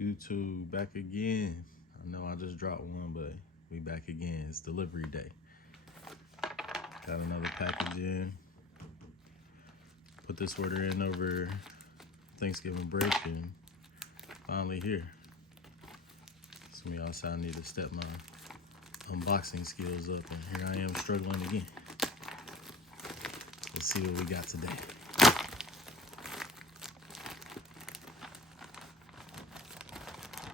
YouTube, back again. I know I just dropped one, but we back again. It's delivery day. Got another package in. Put this order in over Thanksgiving break and finally here. Some of y'all said I need to step my unboxing skills up, and here I am struggling again. Let's see what we got today.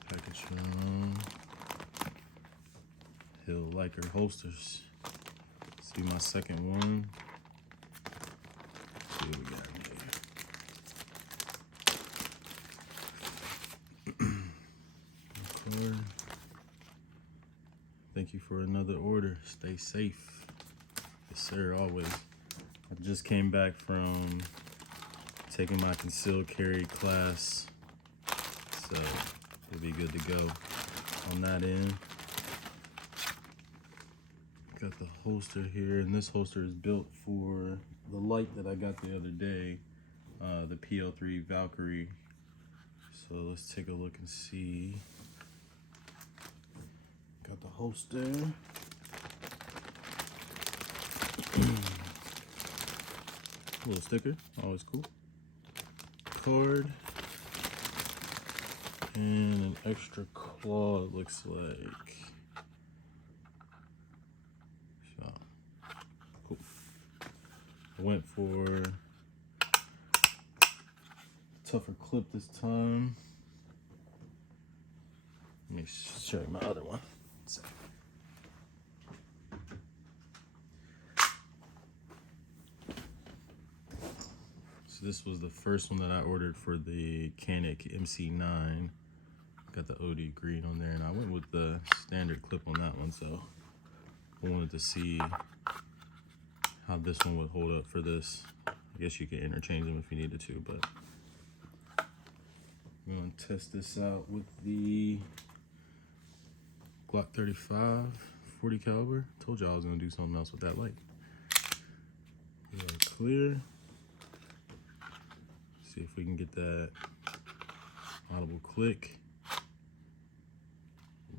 Package from Hilliker Holsters. This will be my second one. Let's see what we got in here. Thank you for another order. Stay safe. Yes, sir, always. I just came back from taking my concealed carry class, so it'll be good to go on that end. Got the holster here, and this holster is built for the light that I got the other day, the PL3 Valkyrie. So let's take a look and see. Got the holster. Little sticker, always cool. Cord. And an extra claw, it looks like. So, cool. I went for tougher clip this time. Let me show you my other one. So this was the first one that I ordered for the Canik MC9. Got the OD green on there, and I went with the standard clip on that one, so I wanted to see how this one would hold up for this. I guess you could interchange them if you needed to, but I'm gonna test this out with the Glock 35 40 caliber. Told you I was gonna do something else with that light. We are clear. See if we can get that audible click.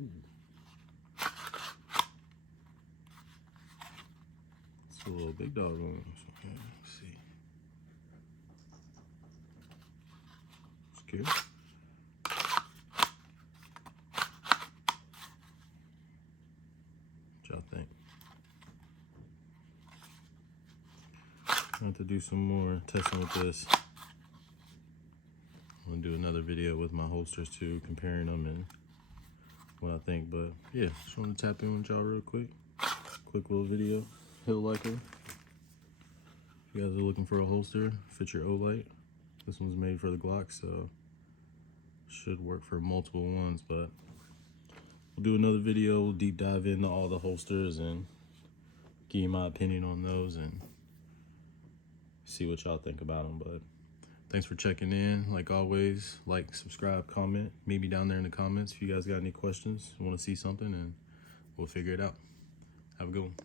Ooh. It's a little big dog on this. Okay, let's see. It's good. What y'all think? I have to do some more testing with this. I'm gonna do another video with my holsters too, comparing them and what I think. But yeah, just want to tap in with y'all real quick. Quick little video. Hilliker. If you guys are looking for a holster, fit your Olight. This one's made for the Glock, so should work for multiple ones. But we'll do another video. We'll deep dive into all the holsters and give you my opinion on those and see what y'all think about them. But thanks for checking in. Like always, like, subscribe, comment. Meet me down there in the comments if you guys got any questions, want to see something, and we'll figure it out. Have a good one.